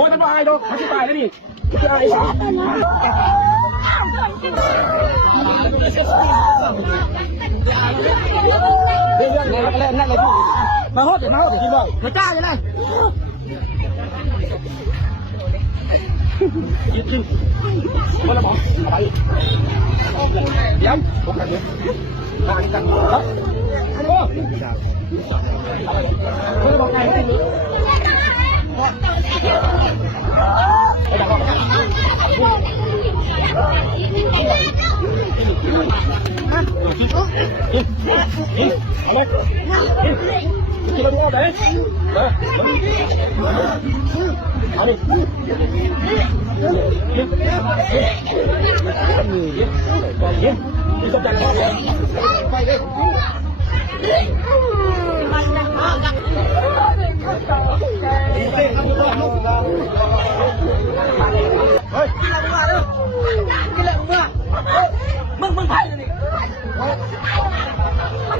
โอ้ยมันตายดอกมันตายแล้วนี่ตายเรื่องเล่นนั่นเลยพี่มาฮอดเดี๋ยวคิดว่ามาจ้าเลยนะยืดขึ้นคนละบอกไปยังผมกันเลยมาดีกันครับฮัลโหลคนละบอกไงไม่รู้กินมาดูเอาไหนเอาดิกินจับจับไปเลยเฮ้ยกินอะไรมาเนี่ยกินอะไรมามึงไผ่เลย